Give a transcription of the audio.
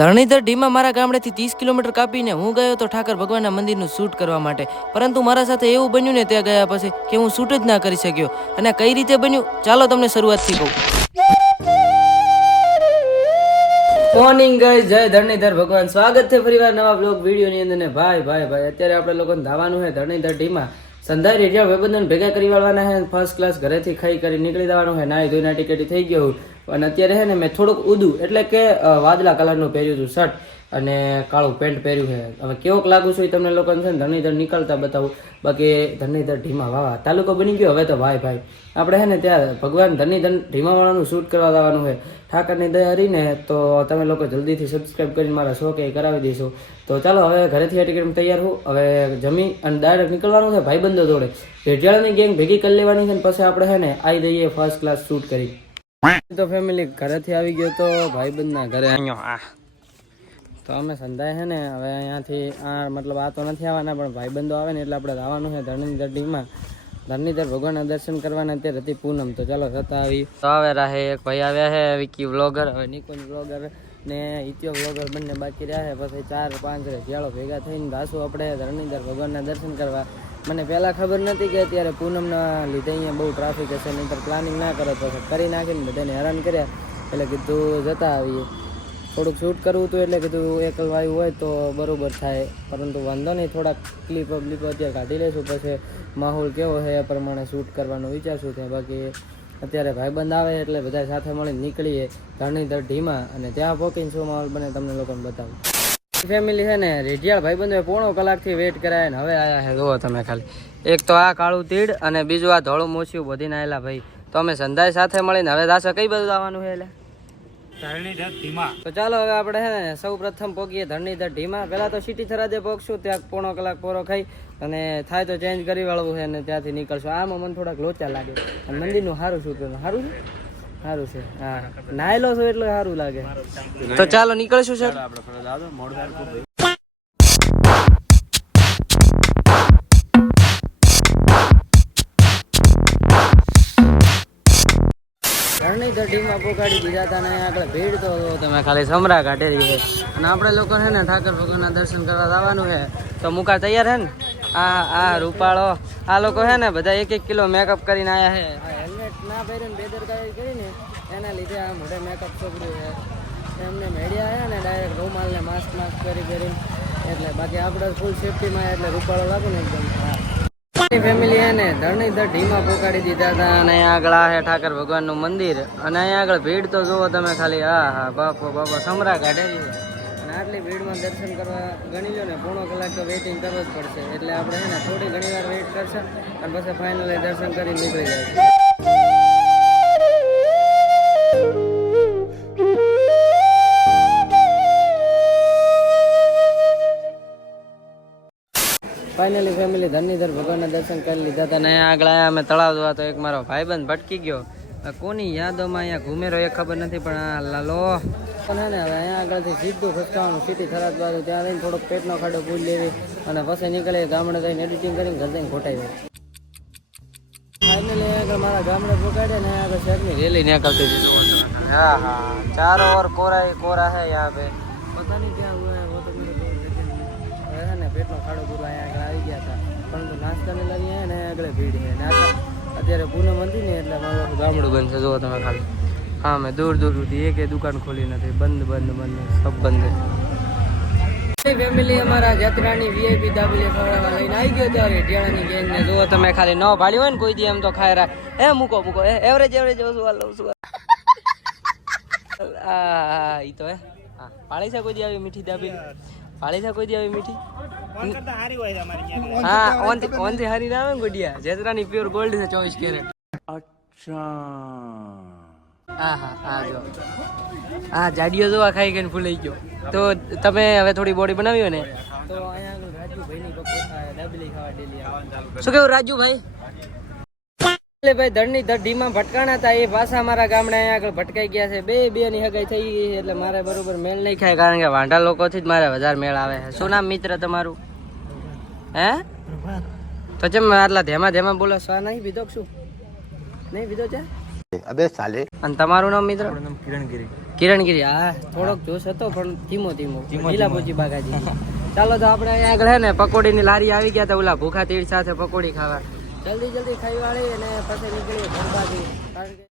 ધરણીધર ઢીમાં મારા ગામડેથી ત્રીસ કિલોમીટર કાપીને હું ગયો તો ઠાકર ભગવાનના મંદિરનું શૂટ કરવા માટે. પરંતુ મારા સાથે એવું બન્યું ને ત્યાં ગયા પછી કે હું શૂટ જ ના કરી શક્યો. અને કઈ રીતે બન્યું? ચાલો તમને શરૂઆતથી કહું. મોર્નિંગ ગાઈસ જય ધરણીધર ભગવાન. સ્વાગત છે ફરીવાર નવા બ્લોગ વિડીયોની અંદર ને ભાઈ ભાઈ ભાઈ. અત્યારે આપણે લોકોને ધાવાનું છે ધરણીધર ઢીમાં. સંધાઈ રેડિયા વેબંધન ભેગા કરી વાળવાના છે. ફર્સ્ટ ક્લાસ ઘરેથી ખાઈ કરી નીકળી દેવાનું છે. નાઈ ધોઈને ટિકિટ થઈ ગયો. અને અત્યારે છે ને મેં થોડુંક ઉદું એટલે કે વાદળા કલરનું પહેર્યું હતું શર્ટ અને કાળું પેન્ટ પહેર્યું છે. હવે કેવોક લાગુ છું એ તમને લોકોને છે ને ધરણીધર નીકળતા બતાવું. બાકી ધરણીધર ઢીમા વાવા. તાલુકો બની ગયો હવે તો ભાઈ ભાઈ. આપણે છે ને ત્યાં ભગવાન ધરણીધર ઢીમાવાળાનું શૂટ કરવા જવાનું છે. ઠાકરની દયા હરીને તો તમે લોકો જલ્દીથી સબસ્ક્રાઈબ કરીને મારા શો કે કરાવી દઈશું તો ચાલો હવે ઘરેથી ટિકિટ તૈયાર હું. હવે જમી અને ડાયરેક્ટ નીકળવાનું છે ભાઈબંધો જોડે. ભેટજાળાની ગેંગ ભેગી કરી લેવાની છે ને પછી આપણે છે ને આવી જઈએ ફર્સ્ટ ક્લાસ શૂટ કરી. તો ફેમિલી ઘરેથી આવી ગયો તો ભાઈબંધના ઘરે અહીંયા આ. તો અમે સંધાય છે ને હવે અહીંયાથી આ મતલબ આ તો નથી આવવાના પણ ભાઈબંધો આવે ને એટલે આપણે આવવાનું છે ધરણીધર ડીમાં ધરણીધર ભગવાનના દર્શન કરવાના અત્યારે હતી પૂનમ તો ચાલો થતા આવી. તો આવે રાહે એક ભાઈ આવ્યા છે વિકી વ્લોગર હવે નિકુંજ વ્લોગર ને ઇત્યો વ્લોગર બંને બાકી રહ્યા છે. પછી ચાર પાંચ રેજિયાળો ભેગા થઈને દાસુ આપણે ધરણીધર ભગવાનના દર્શન કરવા. મને પહેલાં ખબર નથી કે અત્યારે પૂનમના લીધે અહીંયા બહુ ટ્રાફિક હશે નહીંતર પ્લાનિંગ ના કરો પછી કરી નાખીને બધાને હેરાન કર્યા. એટલે કીધું જતા આવીએ. થોડુંક શૂટ કરવું હતું એટલે કીધું એકલ વાયુ હોય તો બરાબર થાય. પરંતુ વાંધો નહીં, થોડાક ક્લિપ બ્લિપ અત્યારે કાઢી લઈશું. પછી માહોલ કેવો છે એ પ્રમાણે શૂટ કરવાનું વિચારશું. ત્યાં બાકી અત્યારે ભાઈબંધ આવે એટલે બધા સાથે મળીને નીકળીએ ધરણીધર ઢીમાં અને ત્યાં પહોંચીને શું માહોલ બને તમને લોકોને બતાવું. ફેમિલી છે ને રેડિયાળ ભાઈબંધોએ પોણો કલાકથી વેઇટ કરાય ને હવે આયા છે જુઓ તમે ખાલી. એક તો આ કાળું તીડ અને બીજું આ ધોળું મોસ્યું વધીને આવેલા ભાઈ. તો અમે સંધાય સાથે મળીને હવે દાસા કઈ બધું આવવાનું છે એટલે? તો ચાલો હવે આપણે હે ને સૌ પ્રથમ પોગીએ ધરણીધર ઢીમા પેલા તો સિટી થરાદે પોગશું ત્યાં પોણો કલાક પોરો ખાઈ અને થાય તો ચેન્જ કરી વાળવું છે અને ત્યાંથી નીકળશું. આમાં મને થોડાક લોચા લાગે. અને મંદિરનું સારું શું સારું છે? સારું છે હા. નાયલો છો એટલે સારું લાગે. તો ચાલો નીકળશું સર ઘરની ગઢીમાં પોકાડી દીધા હતા ને આગળ ભીડ તો તમે ખાલી સમરા કાઢેલી છે. અને આપણે લોકો છે ને ઠાકર ભગવાનના દર્શન કરવા જવાનું છે. તો મુકા તૈયાર છે ને? આ આ રૂપાળો. આ લોકો છે ને બધા એક એક કિલો મેકઅપ કરીને આયા છે હેલ્મેટ ના પહેરીને બેદરકારી કરીને એના લીધે આ મોઢે મેકઅપ ચોપડ્યું છે. એમને મેળ્યા આવ્યા ને ડાયરેક્ટ રૂમાલ ને માસ્ક માસ્ક કરી કરીને એટલે બાકી આપણે ફૂલ સેફટીમાં એટલે રૂપાળો લાગુ ને એકદમ. મારી ફેમિલી એને ધરણીધર ઢીમાં પોકાડી દીધા હતા અને અહીંયા આગળ આ ઠાકર ભગવાનનું મંદિર. અને અહીંયા આગળ ભીડ તો જુઓ તમે ખાલી. હા હા બાપો બાપો, સમરા કાઢેલી અને આટલી ભીડમાં દર્શન કરવા ગણી લો ને, પોણો કલાક તો વેઇટિંગ કરવું જ પડશે. એટલે આપણે છે ને થોડી ઘણી વાર વેઇટ કરશે અને પછી ફાઇનલી દર્શન કરી નીકળી જાય ફાઇનલી ફેમિલી ધનીધર ભગવાનના દર્શન કરી લીધા હતા ને આગળ આવ્યા અમે તળાવ જોવા, તો એક મારો ભાઈબંધ ભટકી ગયો. કોની યાદોમાં અહીંયા ઘૂમેરો એ ખબર નથી, પણ આ લાલો. પણ હે ને હવે અહીંયા આગળથી સીધું ખસકાવાનું સિટી થરાદ બાજુ ત્યાં રહીને થોડોક પેટનો ખાડો પૂરી લેવી અને પછી નીકળે ગામડે જઈને એડિટિંગ કરીને ઘર જઈને ખોટાઈ ફાઇનલી આગળ મારા ગામડે પહોંચાડે ને આગળ શહેરની રેલી નીકળતી હતી જુઓ તમે. હા હા ચારો ઓર કોરા ही કોરા है यहाँ पे पता नहीं क्या हुआ है वो तो मेरे को लेकिन હવે છે ને પેટનો ખાડો પૂરો અહીંયા આગળ આવી ગયા હતા પરંતુ નાસ્તાને લઈને ને આગળ ભીડ છે ને આ અત્યારે પૂનમ હતી ને એટલે મારું આખું ગામડું બંધ છે જુઓ તમે ખાલી હા મેં દૂર દૂર સુધી એકે દુકાન ખોલી નથી. બંધ બંધ બંધ. સબ બંધ. છે ફેમિલી અમારા જતરાની વીઆઈપી દાબેલી ખવડાવવા લઈને આવી ગયો ત્યારે ઢેળાની ગેંગ ને જુઓ તમે ખાલી ન ભાડ્યું હોય ને કોઈ દી એમ તો ખાય રાખ. એ મૂકો મૂકો. એ એવરેજ એવરેજ લઉં આ ઈ તો હે. હા પાળી છે કોઈ દી આવી મીઠી દાબેલી પાળી છે કોઈ દી આવી મીઠી? હા ઓન ઓનથી હારી ના આવે ગુડિયા. જેતરાની પ્યોર ગોલ્ડ છે ચોવીસ કેરેટ હા હા હા જો. હા જાડીઓ જોવા ખાઈ ગઈ ફૂલાઈ ગયો. તો તમે હવે થોડી બોડી બનાવી હોય ને? તો શું કેવું રાજુભાઈ? એટલે ભાઈ ધડની ધડીમાં ભટકાણા હતા એ પાછા મારા ગામડે અહીંયા આગળ ભટકાઈ ગયા છે. બે બે ની હગાઈ થઈ ગઈ એટલે મારે બરોબર મેળ નહીં ખાય કારણ કે વાંઢા લોકોથી જ મારે વધારે મેળ આવે છે. શું નામ મિત્ર તમારું? હે? તો ચમ આટલા ધેમા ધેમા બોલો સ્વા નહીં પીધો શું? નહીં પીધો છે અબે સાલે. અને તમારું નામ મિત્ર? કિરણગીરી. કિરણગીરી હા. થોડોક જોશ હતો પણ ધીમો ધીમો. લીલા પોચી બાગાજી. ચાલો તો આપણે અહીંયા આગળ હે ને પકોડીની લારી આવી ગયા હતા ઓલા ભૂખા તીડ સાથે પકોડી ખાવા. જલ્દી જલ્દી ખાઈ વાળી અને પછી નીકળીએ ભણવાથી કારણ કે